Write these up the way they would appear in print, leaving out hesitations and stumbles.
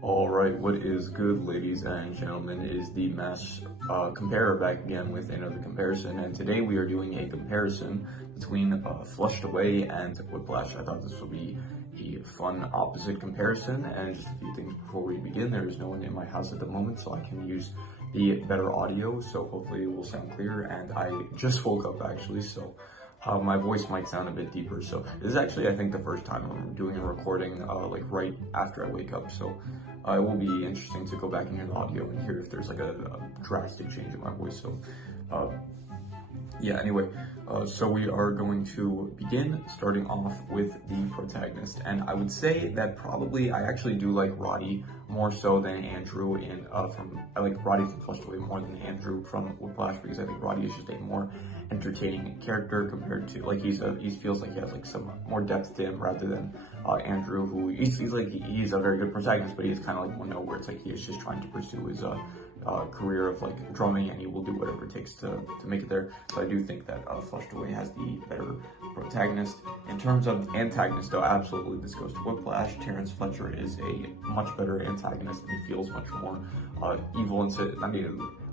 Alright, what is good, ladies and gentlemen, is the Mass Comparer back again with another comparison, and today we are doing a comparison between Flushed Away and Whiplash. I thought this would be a fun opposite comparison, and just a few things before we begin. There is no one in my house at the moment, so I can use the better audio, so hopefully it will sound clear, and I just woke up actually, so my voice might sound a bit deeper. So this is actually, I think, the first time I'm doing a recording like right after I wake up, so it will be interesting to go back and hear the audio and hear if there's like a drastic change in my voice. So yeah, anyway, so we are going to begin starting off with the protagonist, and I would say that probably I actually do like Roddy more so than Andrew I like Roddy from Flushed Away more than Andrew from Whiplash, because I think Roddy is just a more entertaining character compared to, like, he feels like he has like some more depth to him rather than Andrew, who he's a very good protagonist, but he's kind of like one note where it's like he is just trying to pursue his career of like drumming, and he will do whatever it takes to make it there. So I do think that Flushed Away has the better protagonist. In terms of antagonist, though, absolutely this goes to Whiplash. Terrence Fletcher is a much better antagonist, and he feels much more evil and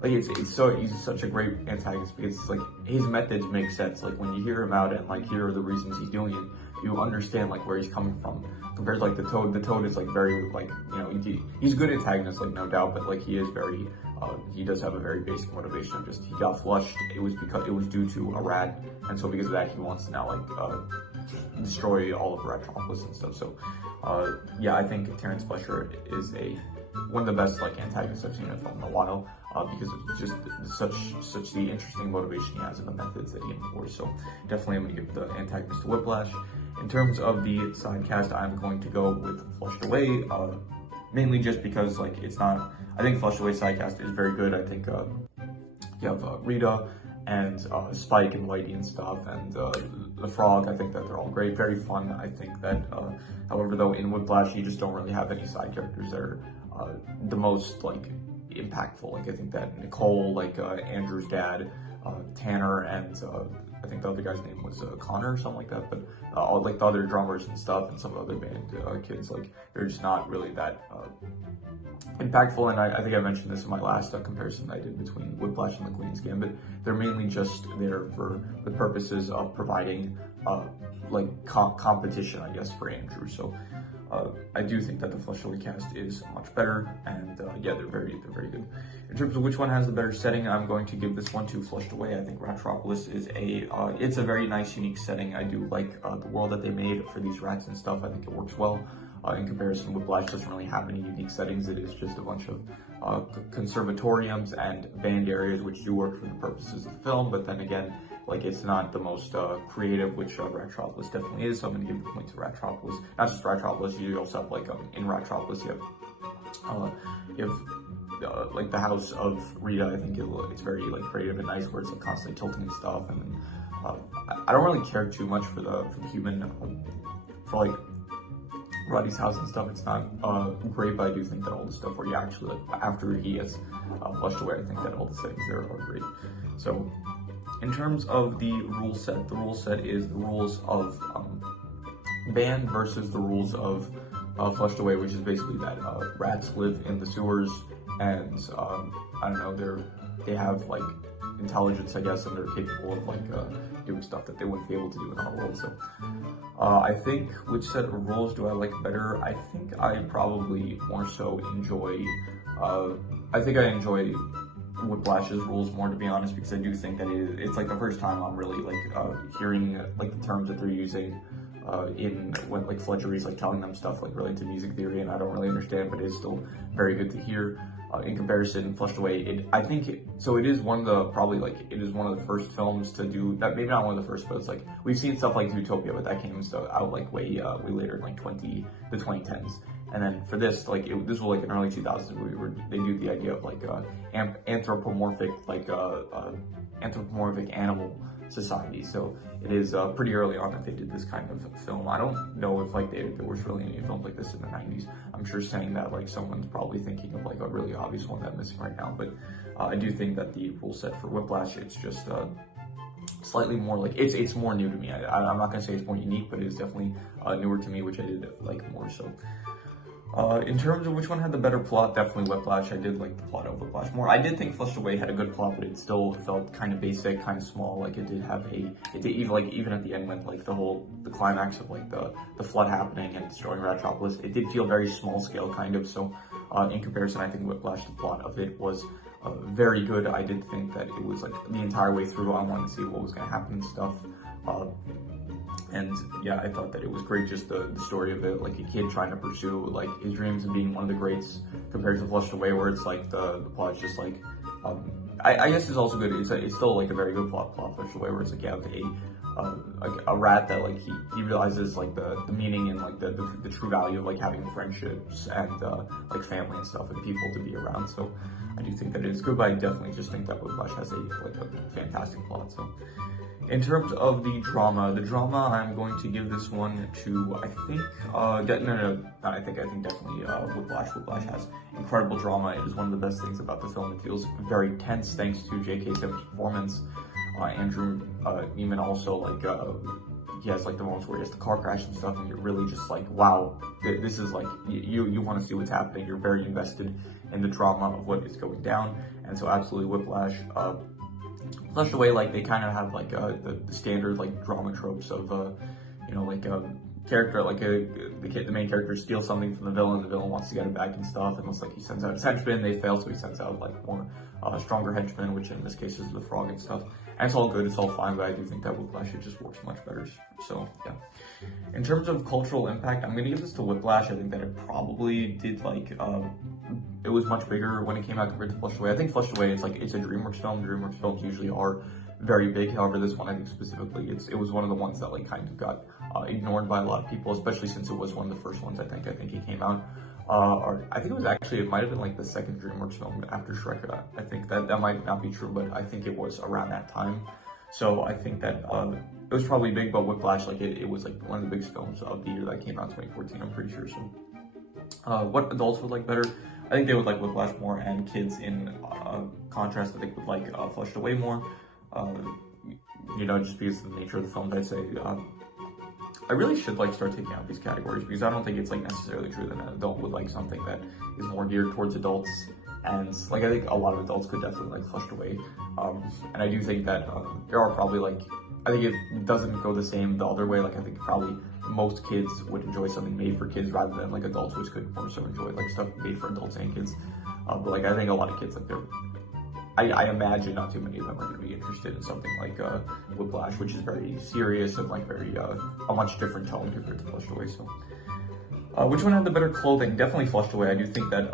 like he's such a great antagonist because it's like his methods make sense. Like when you hear him out and like hear the reasons he's doing it, you understand like where he's coming from. Compared to like the Toad is like very like, you know, he's a good antagonist, like no doubt, but like he is very he does have a very basic motivation of just he got flushed. It was due to a rat, and so because of that he wants to now like destroy all of Ratropolis and stuff. So yeah, I think Terrence Fletcher is one of the best like antagonists I've seen in a film in a while, because of just such the interesting motivation he has and the methods that he employs. So definitely I'm going to give the antagonist to Whiplash. In terms of the side cast, I'm going to go with Flushed Away, mainly just because like I think Flushed Away side cast is very good. I think you have Rita and Spike and Whitey and stuff, and the Frog. I think that they're all great, very fun. I think that, however, though, in Whiplash, you just don't really have any side characters that are the most like impactful. Like I think that Nicole, like Andrew's dad, Tanner, and I think the other guy's name was Connor or something like that, but all like the other drummers and stuff and some other band kids, like they're just not really that impactful. And I think I mentioned this in my last comparison I did between Whiplash and the Queen's Gambit. They're mainly just there for the purposes of providing like competition, I guess, for Andrew. So I do think that the Flushed Away cast is much better, and yeah, they're very good. In terms of which one has the better setting, I'm going to give this one to Flushed Away. I think Ratropolis is it's a very nice, unique setting. I do like the world that they made for these rats and stuff. I think it works well. In comparison, Whiplash doesn't really have any unique settings. It is just a bunch of conservatoriums and band areas, which do work for the purposes of the film, but then again, like it's not the most creative, which Ratropolis definitely is. So I'm going to give the point to Ratropolis. Not just Ratropolis, you also have like in Ratropolis you have like the house of Rita. I think it's very like creative and nice, where it's like constantly tilting and stuff. And then I don't really care too much for the human for like Roddy's house and stuff. It's not great, but I do think that all the stuff where you actually like after he gets flushed away, I think that all the settings there are great. So in terms of the rule set is the rules of band versus the rules of Flushed Away, which is basically that rats live in the sewers, and I don't know, they have like intelligence, I guess, and they're capable of like doing stuff that they wouldn't be able to do in our world. So I think, which set of rules do I like better? I think I probably more so enjoy Whiplash's rules more, to be honest, because I do think that it's like the first time I'm really like hearing like the terms that they're using in when like Fletcher is like telling them stuff like related to music theory, and I don't really understand, but it is still very good to hear. In comparison, Flushed Away, it is one of the first films to do that. Maybe not one of the first, but it's like we've seen stuff like Utopia, but that came out like way later in like the 2010s. And then for this, like this was like in early 2000s. They do the idea of like anthropomorphic animal society. So it is pretty early on that they did this kind of film. I don't know if like there was really any films like this in the 90s. I'm sure saying that like someone's probably thinking of like a really obvious one that I'm missing right now. But I do think that the rule set for Whiplash, it's just slightly more like it's more new to me. I'm not gonna say it's more unique, but it is definitely newer to me, which I did like more. So In terms of which one had the better plot, definitely Whiplash. I did like the plot of Whiplash more. I did think Flushed Away had a good plot, but it still felt kind of basic, kind of small. Like it did have it did even at the end when like the climax of like the flood happening and destroying Ratropolis, it did feel very small scale kind of. So in comparison, I think Whiplash, the plot of it was very good. I did think that it was like the entire way through, I wanted to see what was going to happen and stuff. And yeah, I thought that it was great, just the story of it, like a kid trying to pursue like his dreams and being one of the greats, compared to Flushed Away, where it's like the plot's just like, I guess it's also good. It's still like a very good plot Flushed Away, where it's like you have a rat that like he realizes like the meaning and like the true value of like having friendships and like family and stuff and people to be around. So I do think that it is good, but I definitely just think that Whiplash has a fantastic plot. So in terms of the drama, I'm going to give this one to, I think definitely Whiplash. Whiplash has incredible drama. It is one of the best things about the film. It feels very tense thanks to J.K. Simmons' performance. Andrew Neiman also, like, he has like the moments where he has the car crash and stuff, and you're really just like, wow, this is like, you want to see what's happening. You're very invested in the drama of what is going down, and so absolutely Whiplash. Flushed Away, like they kind of have like the standard like drama tropes of like a character, like the main character steals something from the villain wants to get it back and stuff, and it's like he sends out his henchmen, they fail, so he sends out like more stronger henchmen, which in this case is the frog and stuff. And it's all good, it's all fine, but I do think that Whiplash, it just works much better. So yeah. In terms of cultural impact, I'm gonna give this to Whiplash. I think that it probably did like it was much bigger when it came out compared to Flushed Away. I think Flushed Away, it's a DreamWorks film. DreamWorks films usually are very big. However, this one, I think specifically, it was one of the ones that like kind of got ignored by a lot of people, especially since it was one of the first ones. I think it came out. Or I think it might have been like the second DreamWorks film after Shrek. I think that might not be true, but I think it was around that time. So I think that it was probably big, but Whiplash, like it was like one of the biggest films of the year that came out in 2014. I'm pretty sure. So what adults would like better? I think they would like Whiplash more, and kids in contrast, I think would like Flushed Away more. Just because of the nature of the films, I'd say I really should like start taking out these categories, because I don't think it's like necessarily true that an adult would like something that is more geared towards adults. And like I think a lot of adults could definitely like Flushed Away. And I do think that there are probably like, I think it doesn't go the same the other way. Like I think probably most kids would enjoy something made for kids rather than like adults, which could more so enjoy like stuff made for adults and kids. But like I think a lot of kids, like I imagine not too many of them are going to be interested in something like Whiplash, which is very serious and like very a much different tone compared to Flushed Away. So which one had the better clothing? Definitely Flushed Away. I do think that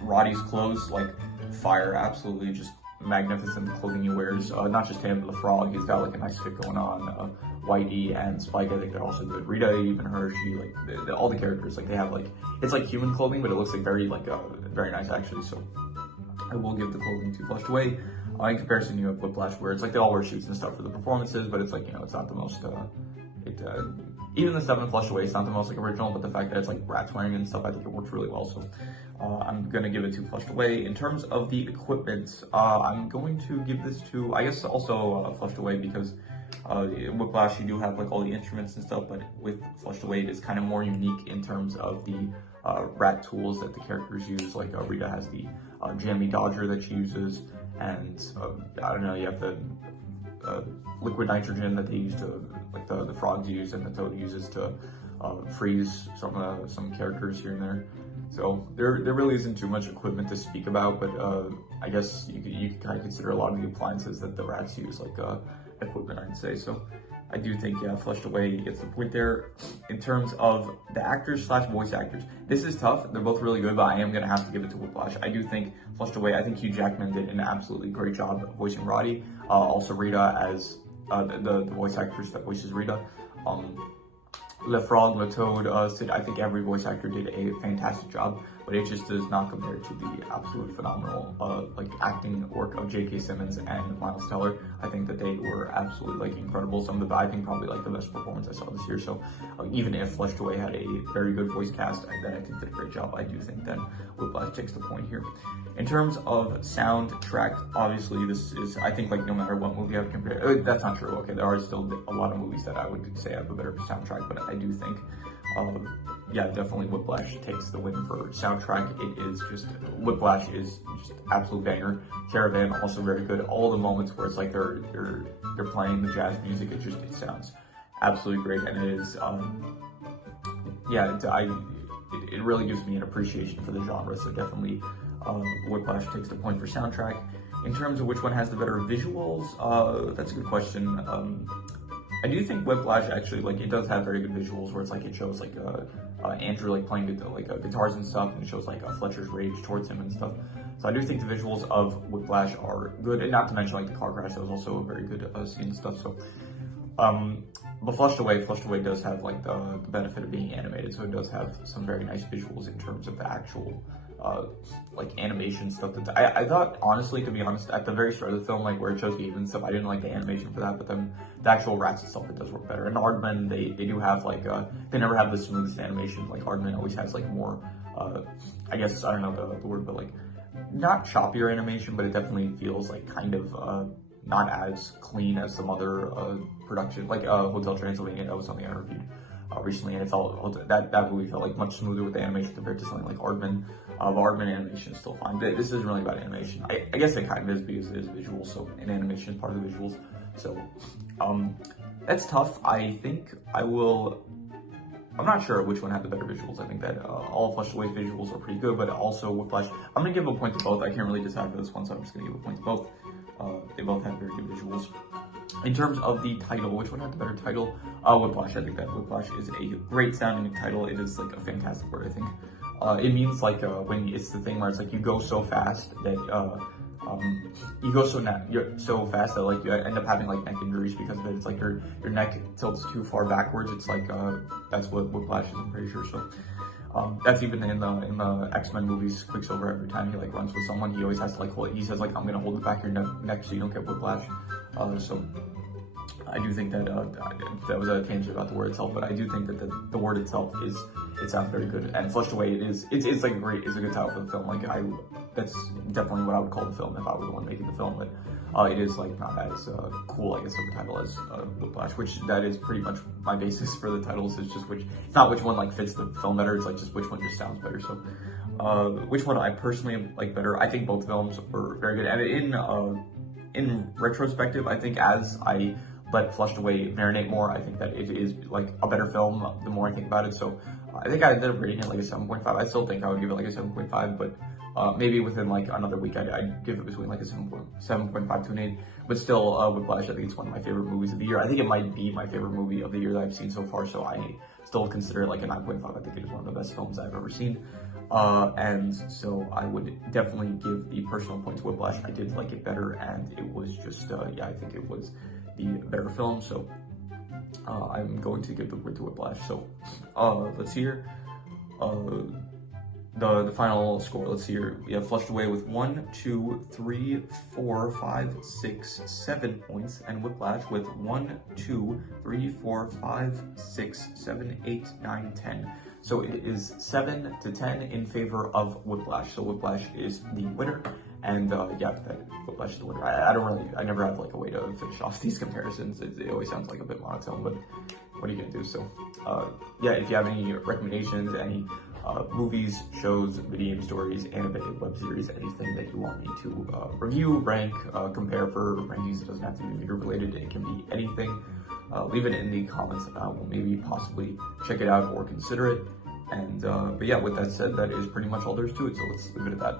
Roddy's clothes, like fire, absolutely just magnificent clothing he wears. Not just him, but the frog, he's got like a nice fit going on. Whitey and Spike, I think they're also good. Rita, even her, she like all the characters, like they have like, it's like human clothing, but it looks like very nice actually. So I will give the clothing to Flushed Away. In comparison, you have Whiplash, where it's like they all wear suits and stuff for the performances, but it's like, it's not the most, even the stuff in Flushed Away, it's not the most like original, but the fact that it's like rats wearing and stuff, I think it works really well. So I'm gonna give it to Flushed Away. In terms of the equipment, I'm going to give this to, I guess, also Flushed Away, because Whiplash, you do have like all the instruments and stuff, but with Flushed Away, it is kind of more unique in terms of the rat tools that the characters use. Like Rita has the jammy dodger that she uses, and I don't know, you have the liquid nitrogen that they use to, like the frogs use and the toad uses to freeze some characters here and there. So there really isn't too much equipment to speak about, but I guess you could kind of consider a lot of the appliances that the rats use like equipment, I'd say. So I do think, yeah, Flushed Away gets the point there. In terms of the actors / voice actors, this is tough. They're both really good, but I am going to have to give it to Whiplash. I do think Flushed Away, I think Hugh Jackman did an absolutely great job voicing Roddy. Also Rita as the voice actress that voices Rita. Le Frog, Le Toad, Sid, I think every voice actor did a fantastic job, but it just does not compare to the absolute phenomenal like acting work of J.K. Simmons and Miles Teller. I think that they were absolutely like incredible. I think probably like the best performance I saw this year. So even if Flushed Away had a very good voice cast that I think did a great job, I do think that Whiplash takes the point here. In terms of soundtrack, obviously this is, I think, like no matter what movie I would compare, that's not true. Okay, there are still a lot of movies that I would say have a better soundtrack, but I do think yeah, definitely Whiplash takes the win for soundtrack. Whiplash is just absolute banger. Caravan also very good. All the moments where it's like they're playing the jazz music, it sounds absolutely great, and it is it really gives me an appreciation for the genre. So definitely Whiplash takes the point for soundtrack. In terms of which one has the better visuals, that's a good question. I do think Whiplash actually, like, it does have very good visuals where it's like it shows like Andrew like playing guitars and stuff, and it shows like Fletcher's rage towards him and stuff. So I do think the visuals of Whiplash are good, and not to mention like the car crash, that was also a very good scene and stuff. So, but Flushed Away does have like the benefit of being animated, so it does have some very nice visuals in terms of the actual like animation stuff. That I thought, honestly, to be honest, at the very start of the film, like where it shows Gabe and stuff, I didn't like the animation for that, but then the actual rats itself, it does work better. And Aardman, they do have like they never have the smoothest animation. Like Aardman always has like more I guess, I don't know the word, but like not choppier animation, but it definitely feels like kind of not as clean as some other production, like Hotel Transylvania. That was something I reviewed recently, and it felt that movie felt like much smoother with the animation compared to something like Aardman. Aardman animation is still fine. This isn't really about animation. I guess it kind of is because it is visual, so an animation is part of the visuals. So that's tough. I think I'm not sure which one had the better visuals. I think that all of Flushed Away's visuals are pretty good, but also Whiplash. I'm gonna give a point to both. I can't really decide for this one, so I'm just gonna give a point to both. They both have very good visuals. In terms of the title, which one had the better title? Whiplash. I think that Whiplash is a great sounding title. It is like a fantastic word, I think. It means like when it's the thing where it's like you go so fast that you're so fast that like you end up having like neck injuries because of it. It's like your neck tilts too far backwards. It's like that's what Whiplash is, I'm pretty sure. So that's even in the X-Men movies. Quicksilver, every time he like runs with someone, he always has to like he says like, I'm gonna hold the back of your neck so you don't get whiplash. So I do think that that was a tangent about the word itself, but I do think that the word itself it sounds very good. And Flushed Away, it's like it's a good title for the film. Like that's definitely what I would call the film if I were the one making the film. But it is like not as cool, I guess, of a title as Whiplash, which that is pretty much my basis for the titles. Is just it's not which one like fits the film better. It's like just which one just sounds better. So which one I personally like better? I think both films were very good. And in retrospective, I think as I let Flushed Away marinate more, I think that it is like a better film the more I think about it. So I think I ended up rating it like a 7.5. I still think I would give it like a 7.5, but maybe within like another week I'd give it between like a 7.5 to an 8. But still, Whiplash, I think it's one of my favorite movies of the year. I think it might be my favorite movie of the year that I've seen so far, so I still consider it like a 9.5. I think it is one of the best films I've ever seen. And so I would definitely give the personal point to Whiplash. I did like it better, and it was just, I think it was the better film. So I'm going to give the word to Whiplash. So let's hear the final score. Let's hear. We have Flushed Away with 1, 2, 3, 4, 5, 6, 7 points, and Whiplash with 1, 2, 3, 4, 5, 6, 7, 8, 9, 10. So it is 7 to 10 in favor of Whiplash. So Whiplash is the winner, and Whiplash is the winner. I never have like a way to finish off these comparisons. It always sounds like a bit monotone, but what are you gonna do? So if you have any recommendations, any movies, shows, video game stories, animated web series, anything that you want me to review, rank, compare for rankings, it doesn't have to be video related. It can be anything. Leave it in the comments. We'll maybe possibly check it out or consider it. And but yeah, with that said, that is pretty much all there is to it. So let's leave it at that.